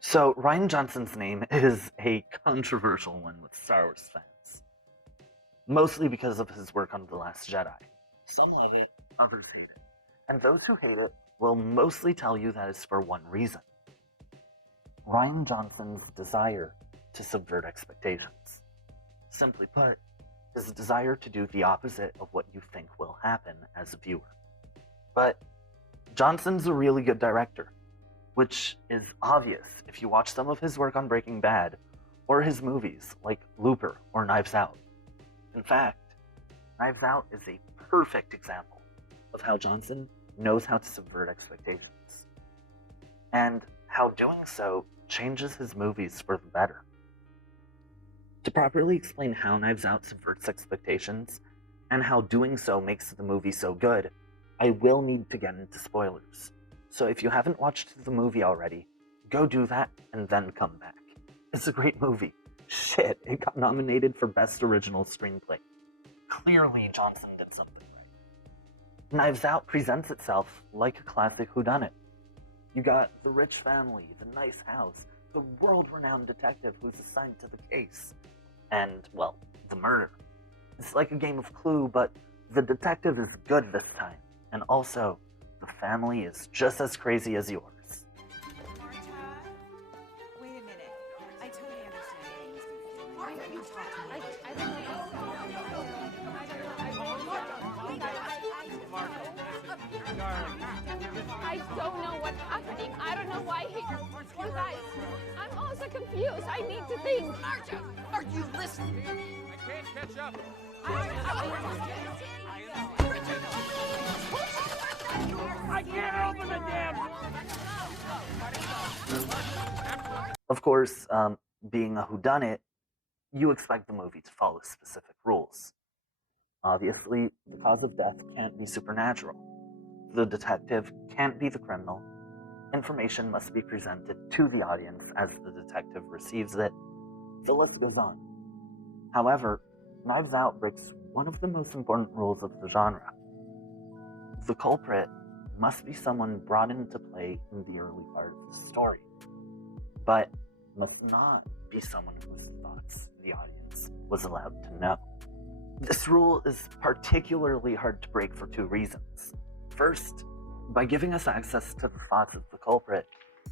So, Rian Johnson's name is a controversial one with Star Wars fans, mostly because of his work on The Last Jedi. Some like it, others hate it. And those who hate it will mostly tell you that it's for one reason: Rian Johnson's desire to subvert expectations. Simply put, his desire to do the opposite of what you think will happen as a viewer. But Johnson's a really good director, which is obvious if you watch some of his work on Breaking Bad or his movies like Looper or Knives Out. In fact, Knives Out is a perfect example of how Johnson knows how to subvert expectations, and how doing so changes his movies for the better. To properly explain how Knives Out subverts expectations, and how doing so makes the movie so good, I will need to get into spoilers. So if you haven't watched the movie already, go do that and then come back. It's a great movie. Shit, it got nominated for Best Original Screenplay. Clearly Johnson did something right. Knives Out presents itself like a classic whodunit. You got the rich family, the nice house, the world-renowned detective who's assigned to the case, and, well, the murder. It's like a game of Clue, but the detective is good this time, and also, the family is just as crazy as yours. Marta? Wait a minute. I totally understand. Why are you talking? I don't know what's happening. I don't know why you guys. I'm also confused. I need to think. Marta, are you listening? I can't catch up. I can't open the damn. Of course, being a whodunit, you expect the movie to follow specific rules. Obviously, the cause of death can't be supernatural. The detective can't be the criminal. Information must be presented to the audience as the detective receives it. The list goes on. However, Knives Out breaks one of the most important rules of the genre. The culprit must be someone brought into play in the early part of the story, but must not be someone whose thoughts the audience was allowed to know. This rule is particularly hard to break for two reasons. First, by giving us access to the thoughts of the culprit,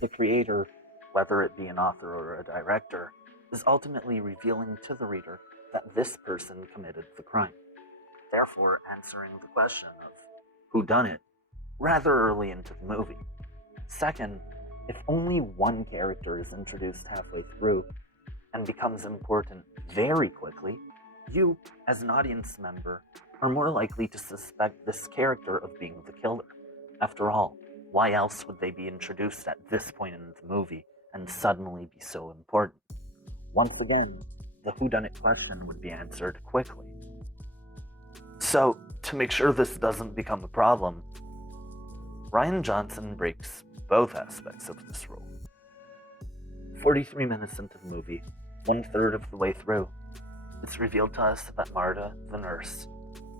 the creator, whether it be an author or a director, is ultimately revealing to the reader that this person committed the crime, therefore answering the question of who done it rather early into the movie. Second, if only one character is introduced halfway through and becomes important very quickly, you, as an audience member, are more likely to suspect this character of being the killer. After all, why else would they be introduced at this point in the movie and suddenly be so important? Once again, the whodunit question would be answered quickly. So, to make sure this doesn't become a problem, Rian Johnson breaks both aspects of this rule. 43 minutes into the movie, 1/3 of the way through, it's revealed to us that Marta, the nurse,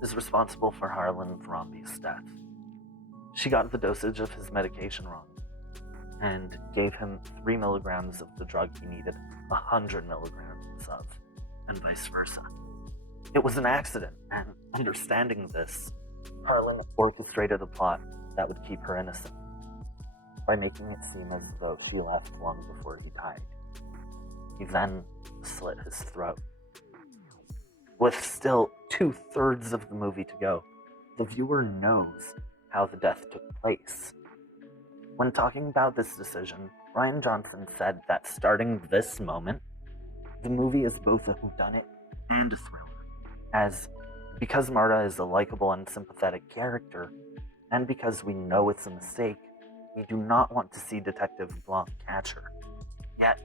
is responsible for Harlan Thrombey's death. She got the dosage of his medication wrong and gave him 3 milligrams of the drug he needed 100 milligrams of, and vice versa. It was an accident, and understanding this, Harlan orchestrated a plot that would keep her innocent by making it seem as though she left long before he died. He then slit his throat. With still 2/3 of the movie to go, the viewer knows how the death took place. When talking about this decision, Rian Johnson said that starting this moment, the movie is both a whodunit and a thriller, as because Marta is a likable and sympathetic character, and because we know it's a mistake, we do not want to see Detective Blanc catch her. Yet,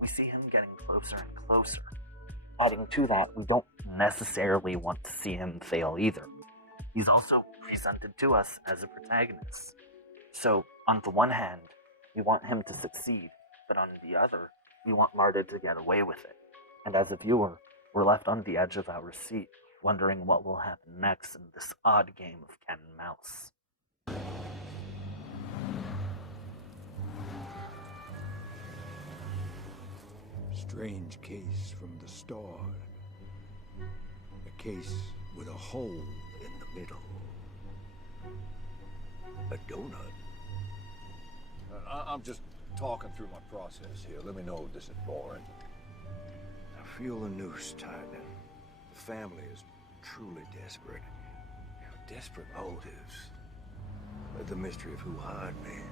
we see him getting closer and closer. Adding to that, we don't necessarily want to see him fail either. He's also presented to us as a protagonist. So, on the one hand, we want him to succeed, but on the other, we want Marta to get away with it. And as a viewer, we're left on the edge of our seat, wondering what will happen next in this odd game of cat and mouse. strange case from the start. A case with a hole in the middle. A donut. I'm just talking through my process here. Let me know if this is boring. I feel the noose tightening. The family is truly desperate. Desperate motives. The mystery of who hired me.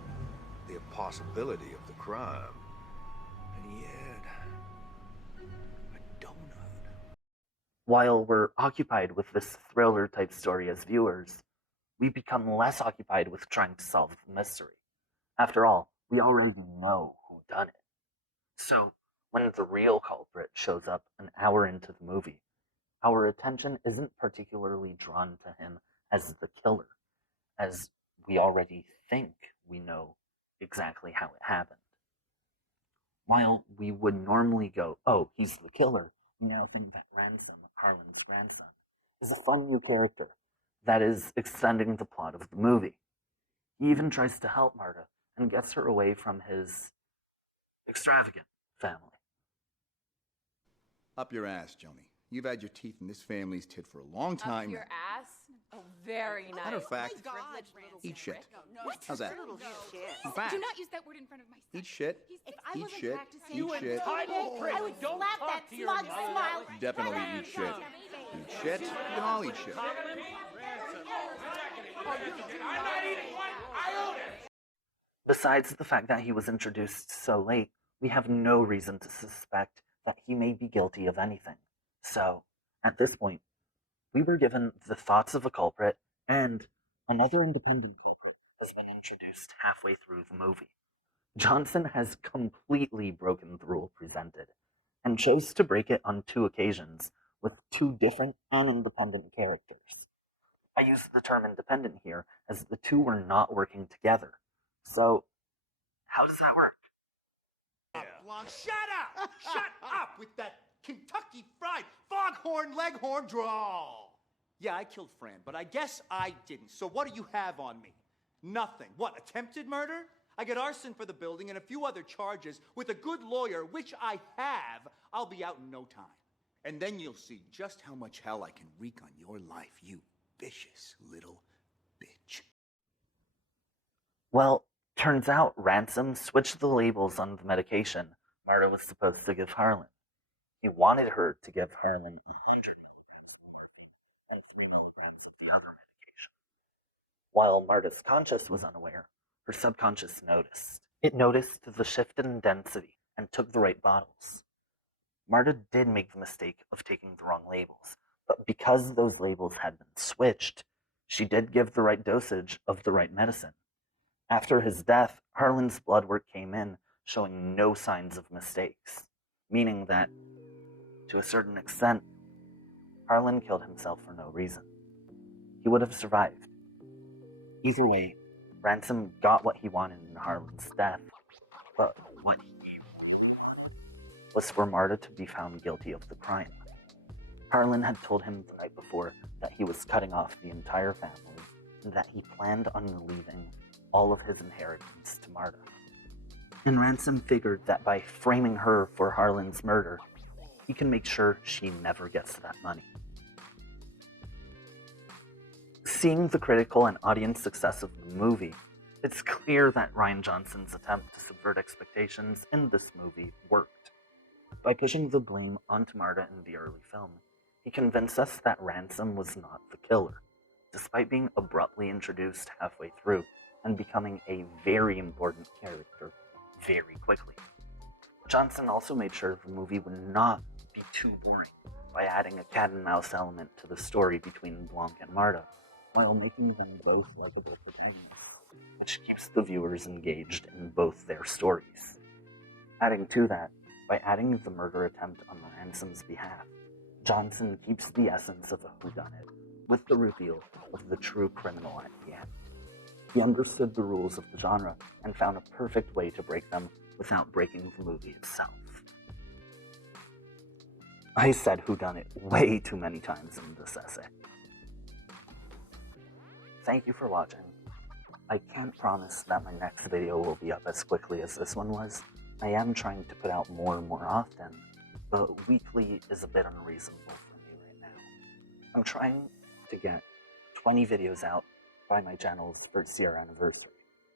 The impossibility of the crime. And yet... a donut. While we're occupied with this thriller-type story as viewers, we become less occupied with trying to solve the mystery. After all, we already know who done it. So, when the real culprit shows up an hour into the movie, our attention isn't particularly drawn to him as the killer, as we already think we know exactly how it happened. While we would normally go, oh, he's the killer, we now think that Ransom, Harlan's grandson, is a fun new character that is extending the plot of the movie. He even tries to help Marta and gets her away from his extravagant family. Up your ass, Joni. You've had your teeth in this family's tit for a long time. Up your ass? Oh, very nice. Matter of fact, Oh my God, eat shit. What? How's that? Little shit. In fact, Do not use that word in front of my son. eat shit. If I Eat wasn't shit. practicing, Eat shit. Entitled prick. I would Don't slap talk that to your smug mother. smile. Definitely eat shit. Eat shit. You can all eat shit. I'm not eating one. I own it. Besides the fact that he was introduced so late, we have no reason to suspect that he may be guilty of anything. So, at this point, we were given the thoughts of a culprit, and another independent culprit has been introduced halfway through the movie. Johnson has completely broken the rule presented, and chose to break it on 2 occasions with 2 different and independent characters. I use the term independent here as the 2 were not working together. So, how does that work? Blonde, shut up! Shut up with that Kentucky Fried Foghorn Leghorn drawl! Yeah, I killed Fran, but I guess I didn't. So what do you have on me? Nothing. What, attempted murder? I get arson for the building and a few other charges. With a good lawyer, which I have, I'll be out in no time. And then you'll see just how much hell I can wreak on your life, you vicious little bitch. Well, turns out Ransom switched the labels on the medication Marta was supposed to give Harlan. He wanted her to give Harlan 100 milligrams of morphine and 3 milligrams of the other medication. While Marta's conscious was unaware, her subconscious noticed. It noticed the shift in density and took the right bottles. Marta did make the mistake of taking the wrong labels, but because those labels had been switched, she did give the right dosage of the right medicine. After his death, Harlan's blood work came in, showing no signs of mistakes, meaning that, to a certain extent, Harlan killed himself for no reason. He would have survived. Either way, Ransom got what he wanted in Harlan's death, but what he was for Marta to be found guilty of the crime. Harlan had told him the night before that he was cutting off the entire family and that he planned on leaving all of his inheritance to Marta. And Ransom figured that by framing her for Harlan's murder, he can make sure she never gets that money. Seeing the critical and audience success of the movie, it's clear that Rian Johnson's attempt to subvert expectations in this movie worked. By pushing the blame onto Marta in the early film, he convinced us that Ransom was not the killer, despite being abruptly introduced halfway through and becoming a very important character very quickly. Johnson also made sure the movie would not be too boring by adding a cat and mouse element to the story between Blanc and Marta, while making them both lovable protagonists, which keeps the viewers engaged in both their stories. Adding to that, by adding the murder attempt on Ransom's behalf, Johnson keeps the essence of a whodunit with the reveal of the true criminal at the end. He understood the rules of the genre and found a perfect way to break them without breaking the movie itself. I said whodunit way too many times in this essay. Thank you for watching. I can't promise that my next video will be up as quickly as this one was. I am trying to put out more and more often, but weekly is a bit unreasonable for me right now. I'm trying to get 20 videos out by my channel's first year anniversary,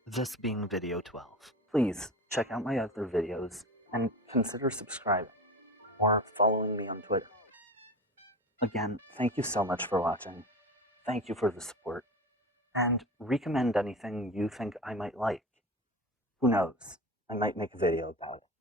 this being video 12. Please check out my other videos and consider subscribing or following me on Twitter. Again, thank you so much for watching. Thank you for the support. And recommend anything you think I might like. Who knows? I might make a video about it.